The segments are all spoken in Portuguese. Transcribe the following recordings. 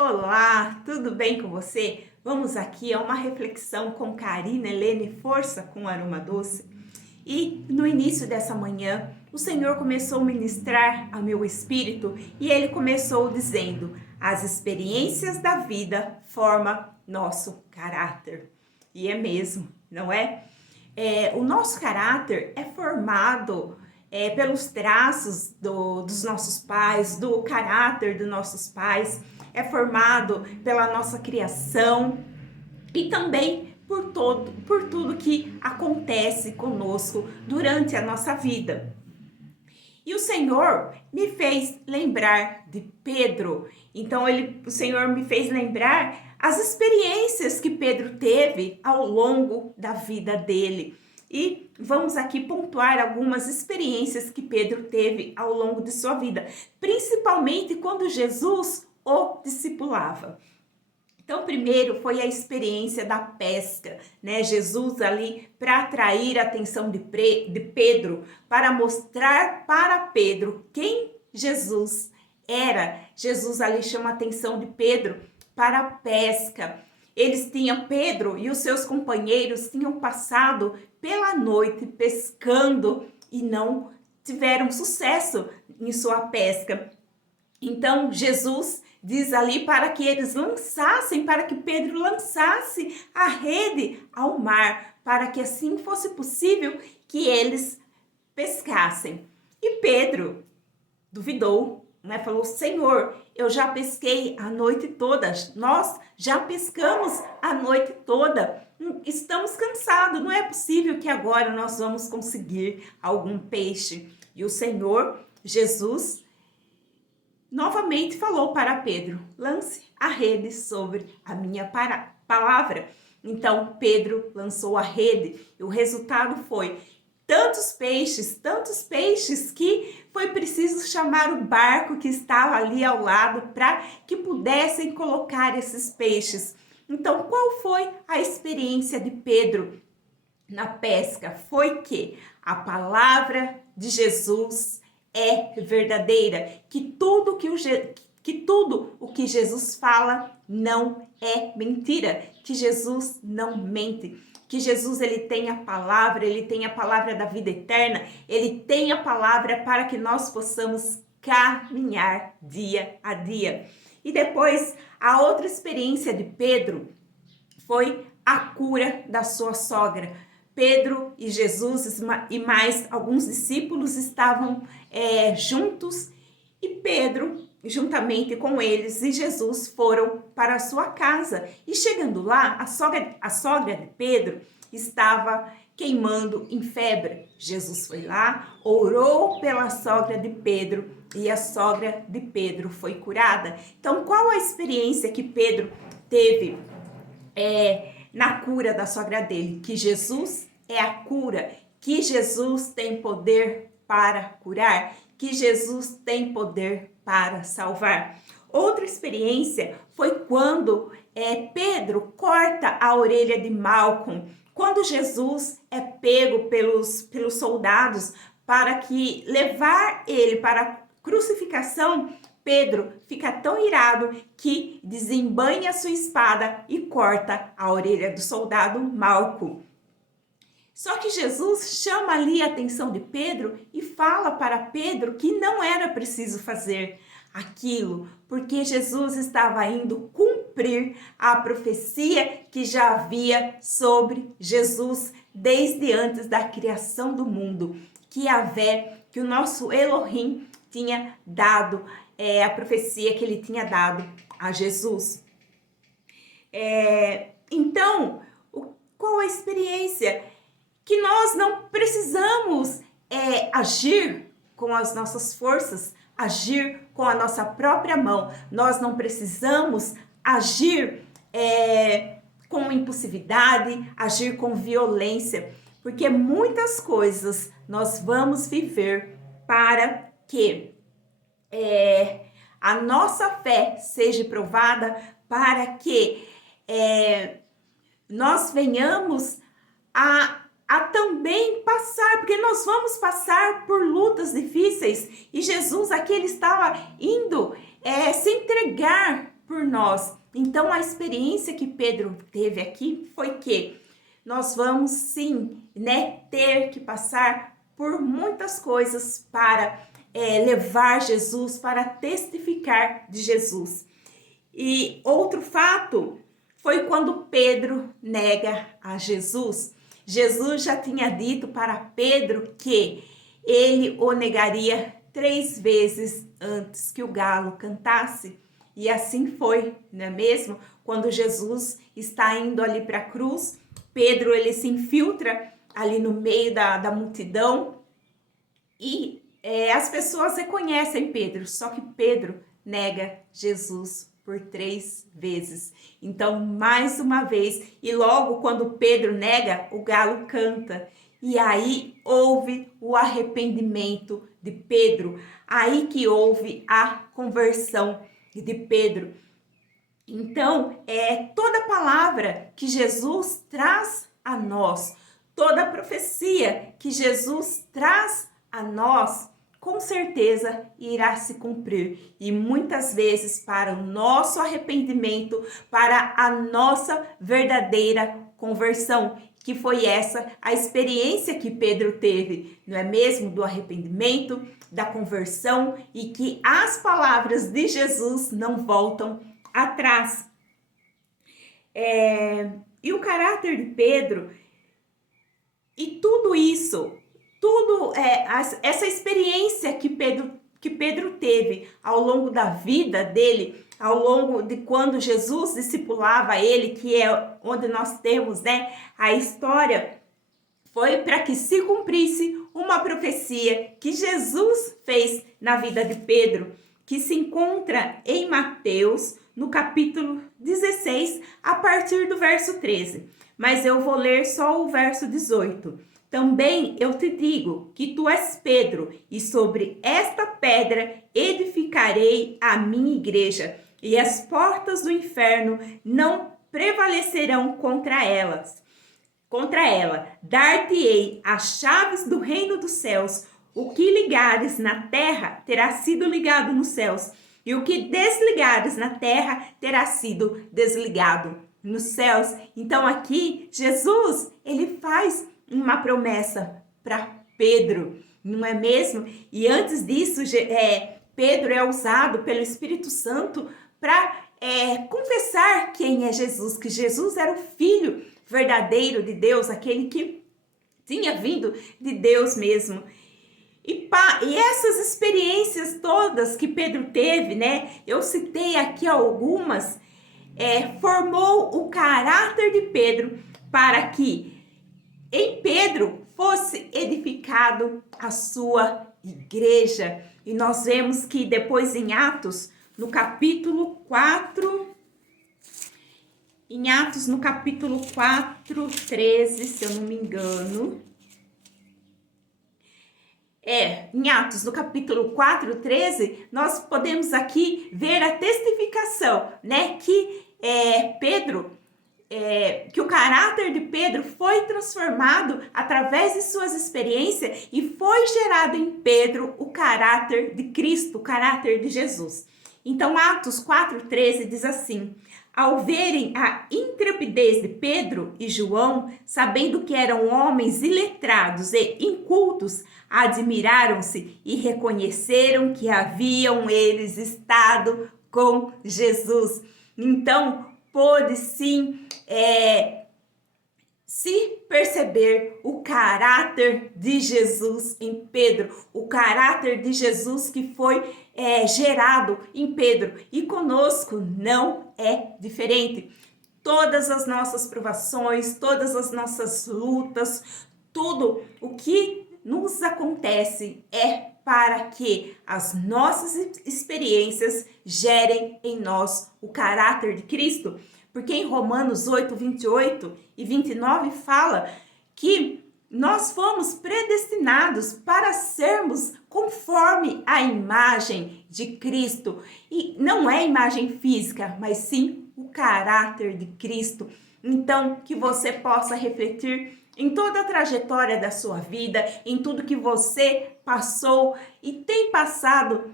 Olá, tudo bem com você? Vamos aqui a uma reflexão com Karina Helene Força com Aroma Doce. E no início dessa manhã, o Senhor começou a ministrar ao meu espírito e ele começou dizendo: as experiências da vida formam nosso caráter. E é mesmo, não é? O nosso caráter é formado pelos traços dos nossos pais, do caráter dos nossos pais, é formado pela nossa criação e também por tudo que acontece conosco durante a nossa vida. E o Senhor me fez lembrar de Pedro. Então o Senhor me fez lembrar as experiências que Pedro teve ao longo da vida dele. E vamos aqui pontuar algumas experiências que Pedro teve ao longo de sua vida, principalmente quando Jesus o discipulava. Então, primeiro foi a experiência da pesca, né? Jesus ali para atrair a atenção de Pedro, para mostrar para Pedro quem Jesus era. Jesus ali chama a atenção de Pedro para a pesca. Pedro e os seus companheiros tinham passado pela noite pescando e não tiveram sucesso em sua pesca. Então, Jesus diz ali para que eles lançassem, para que Pedro lançasse a rede ao mar, para que assim fosse possível que eles pescassem. E Pedro duvidou, né? Falou: Senhor, eu já pesquei a noite toda, nós já pescamos a noite toda, estamos cansados, não é possível que agora nós vamos conseguir algum peixe. E o Senhor, Jesus, novamente falou para Pedro: lance a rede sobre a minha palavra. Então Pedro lançou a rede e o resultado foi tantos peixes que foi preciso chamar o barco que estava ali ao lado para que pudessem colocar esses peixes. Então, qual foi a experiência de Pedro na pesca? Foi que a palavra de Jesus é verdadeira, que tudo o que Jesus fala não é mentira, que Jesus não mente, que Jesus ele tem a palavra da vida eterna, ele tem a palavra para que nós possamos caminhar dia a dia. E depois, a outra experiência de Pedro foi a cura da sua sogra. Pedro e Jesus e mais alguns discípulos estavam juntos e Pedro, juntamente com eles e Jesus, foram para a sua casa. E chegando lá, a sogra de Pedro estava queimando em febre. Jesus foi lá, orou pela sogra de Pedro e a sogra de Pedro foi curada. Então, qual a experiência que Pedro teve na cura da sogra dele? Que Jesus é a cura, que Jesus tem poder para curar, que Jesus tem poder para salvar. Outra experiência foi quando Pedro corta a orelha de Malco, quando Jesus é pego pelos soldados para que levar ele para a crucificação. Pedro fica tão irado que desembainha sua espada e corta a orelha do soldado Malco. Só que Jesus chama ali a atenção de Pedro e fala para Pedro que não era preciso fazer aquilo, porque Jesus estava indo cumprir a profecia que já havia sobre Jesus desde antes da criação do mundo, que Yahvé, que o nosso Elohim tinha dado, a profecia que ele tinha dado a Jesus. Então, qual a experiência? Que nós não precisamos agir com as nossas forças, agir com a nossa própria mão. Nós não precisamos agir com impulsividade, agir com violência, porque muitas coisas nós vamos viver para que a nossa fé seja provada, para que nós venhamos a também passar, porque nós vamos passar por lutas difíceis, e Jesus aqui ele estava indo se entregar por nós. Então, a experiência que Pedro teve aqui foi que nós vamos sim, né, ter que passar por muitas coisas para levar Jesus, para testificar de Jesus. E outro fato foi quando Pedro nega a Jesus. Jesus já tinha dito para Pedro que ele o negaria 3 vezes antes que o galo cantasse. E assim foi, não é mesmo? Quando Jesus está indo ali para a cruz, Pedro ele se infiltra ali no meio da multidão e as pessoas reconhecem Pedro, só que Pedro nega Jesus por 3 vezes. Então, mais uma vez, e logo quando Pedro nega, o galo canta. E aí houve o arrependimento de Pedro, aí que houve a conversão de Pedro. Então, toda palavra que Jesus traz a nós, toda profecia que Jesus traz a nós, com certeza irá se cumprir. E muitas vezes para o nosso arrependimento, para a nossa verdadeira conversão, que foi essa a experiência que Pedro teve, não é mesmo? Do arrependimento, da conversão, e que as palavras de Jesus não voltam atrás. E o caráter de Pedro, e tudo isso, essa experiência que Pedro teve ao longo da vida dele, ao longo de quando Jesus discipulava ele, que é onde nós temos, né, a história, foi para que se cumprisse uma profecia que Jesus fez na vida de Pedro, que se encontra em Mateus, no capítulo 16, a partir do verso 13. Mas eu vou ler só o verso 18. Também eu te digo que tu és Pedro, e sobre esta pedra edificarei a minha igreja, e as portas do inferno não prevalecerão contra ela. Dar-te-ei as chaves do reino dos céus. O que ligares na terra terá sido ligado nos céus, e o que desligares na terra terá sido desligado nos céus. Então aqui Jesus, ele faz uma promessa para Pedro, não é mesmo? E antes disso, Pedro é usado pelo Espírito Santo para confessar quem é Jesus, que Jesus era o Filho verdadeiro de Deus, aquele que tinha vindo de Deus mesmo. E essas experiências todas que Pedro teve, né? Eu citei aqui algumas, formou o caráter de Pedro para que em Pedro fosse edificado a sua igreja. E nós vemos que depois em Atos, no capítulo 4, em Atos no capítulo 4, 13, se eu não me engano. Em Atos no capítulo 4, 13, nós podemos aqui ver a testificação, né? Que Pedro... que o caráter de Pedro foi transformado através de suas experiências e foi gerado em Pedro o caráter de Cristo, o caráter de Jesus. Então, Atos 4,13 diz assim: ao verem a intrepidez de Pedro e João, sabendo que eram homens iletrados e incultos, admiraram-se e reconheceram que haviam eles estado com Jesus. Então, pôde sim se perceber o caráter de Jesus em Pedro, o caráter de Jesus que foi gerado em Pedro, e conosco não é diferente. Todas as nossas provações, todas as nossas lutas, tudo o que nos acontece é para que as nossas experiências gerem em nós o caráter de Cristo. Porque em Romanos 8, 28 e 29 fala que nós fomos predestinados para sermos conforme a imagem de Cristo. E não é imagem física, mas sim o caráter de Cristo. Então, que você possa refletir em toda a trajetória da sua vida, em tudo que você passou e tem passado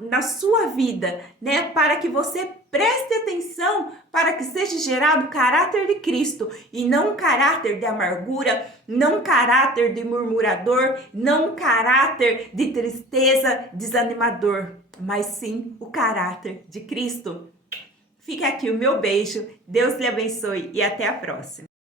na sua vida, né? Para que você preste atenção, para que seja gerado o caráter de Cristo e não um caráter de amargura, não um caráter de murmurador, não um caráter de tristeza, desanimador, mas sim o caráter de Cristo. Fica aqui o meu beijo, Deus lhe abençoe e até a próxima.